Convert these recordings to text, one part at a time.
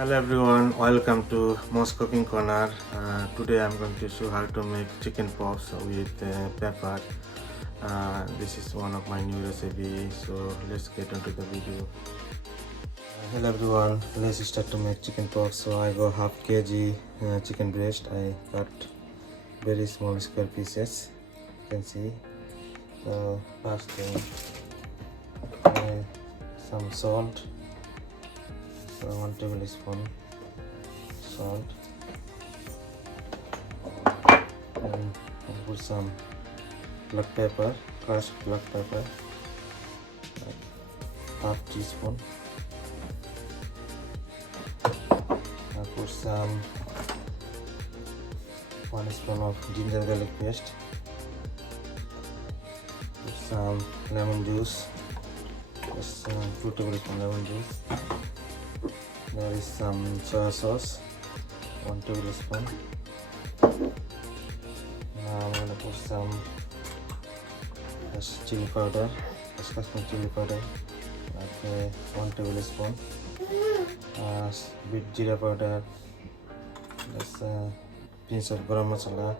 Hello everyone, welcome to Most Cooking Corner. Today I'm going to show how to make chicken pops with pepper. This is one of my new recipes, so let's get into the video. Hello everyone, let's start to make chicken pops. So I got half kg chicken breast. I cut very small square pieces, you can see. So first thing, some salt. So 1 tablespoon salt, and I'll put some black pepper, crushed black pepper, like half teaspoon. I'll put some 1 spoon of ginger garlic paste, put some lemon juice, just 2 tablespoons lemon juice. There is some soy sauce, 1 tablespoon. Now I'm going to put some chili powder, Kashmiri chili powder, like 1 tablespoon. Bit jeera powder, just pinch of garam masala,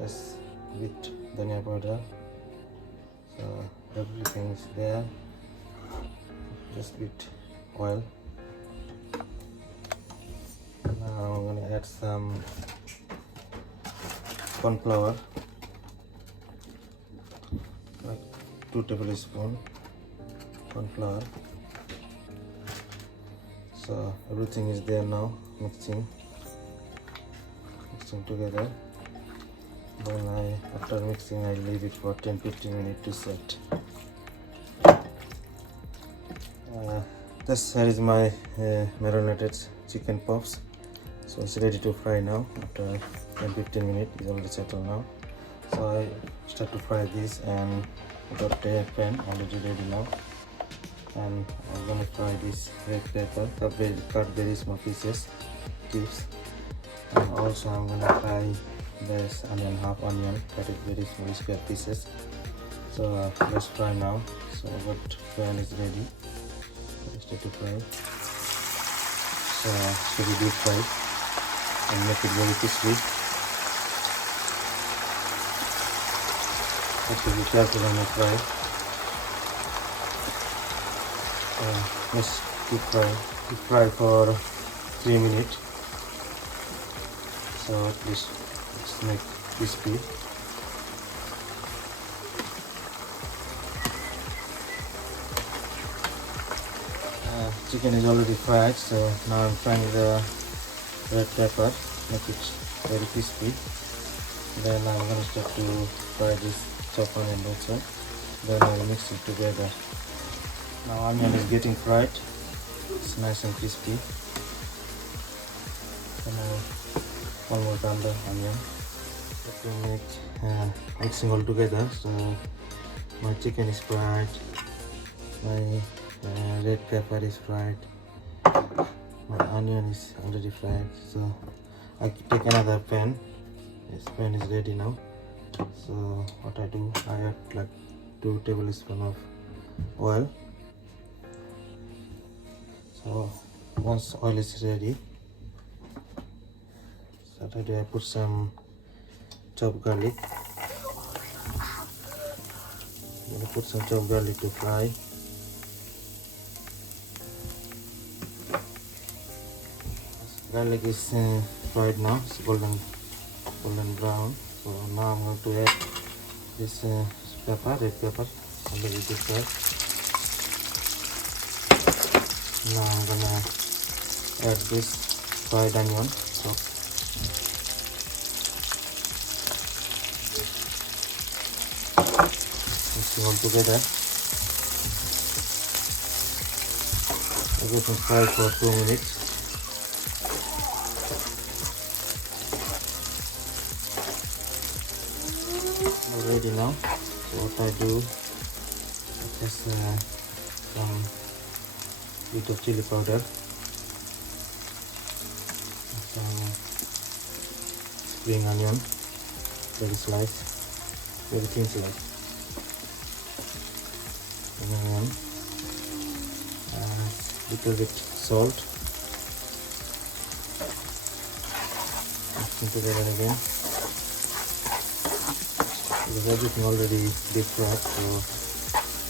just bit dhania powder. So everything is there. Just bit oil. Now I'm going to add some corn flour, like 2 tablespoons corn flour. So everything is there now, mixing together. Then after mixing, I leave it for 10-15 minutes to set. This here is my marinated chicken pops. So it's ready to fry now. After 10-15 minutes, it's already settled now. So I start to fry this, and got a pan already ready now. And I'm gonna fry this red pepper, cut very small pieces, cubes. And also I'm gonna fry this onion, half onion, cut it very small square pieces. So let's fry now. So what pan is ready. Start to fry. So should be deep fried and make it very crispy. Have to be careful when you fry. Let's keep fry for 3 minutes. So at least let's make crispy. Chicken is already fried, so now I'm frying the red pepper, make it very crispy. Then I'm going to start to fry this chopped onion also. Then I'll mix it together. Now onion is getting fried, it's nice and crispy. So now one more time the onion. To make mixing all together. So my chicken is fried, my red pepper is fried, my onion is already fried. So I take another pan. This pan is ready now. So what I do, I add like 2 tablespoons of oil. So once oil is ready, so I put some chopped garlic. I'm gonna put some chopped garlic to fry. Garlic is fried now, it's golden brown. So now I'm going to add this pepper, red pepper, already deep fried. Now I'm gonna add this fried onion. Mix it all together. Everything fried for 2 minutes. Ready now. So what I do, just some bit of chili powder, some spring onion, very slice, very thin slice, onion, little bit salt, mixing together again. Because everything already deep fried, so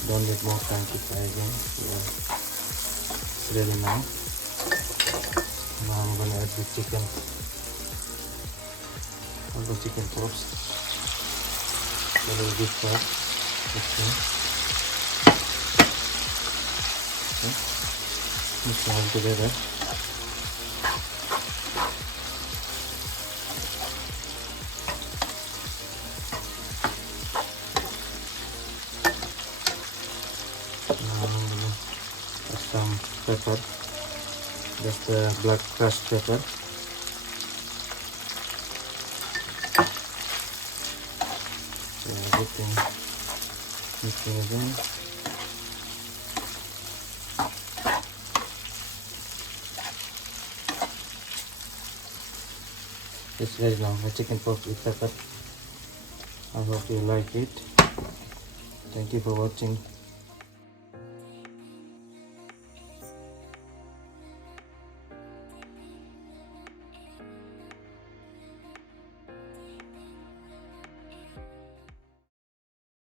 don't need more time to fry again. Yeah, it's ready now. Now I'm gonna add the chicken, all the chicken pops. A little deep fried. Okay. Mix them all together. Some pepper, just the black crushed pepper. So everything mixing again. It's ready now, my chicken pot with pepper. I hope you like it. Thank you for watching.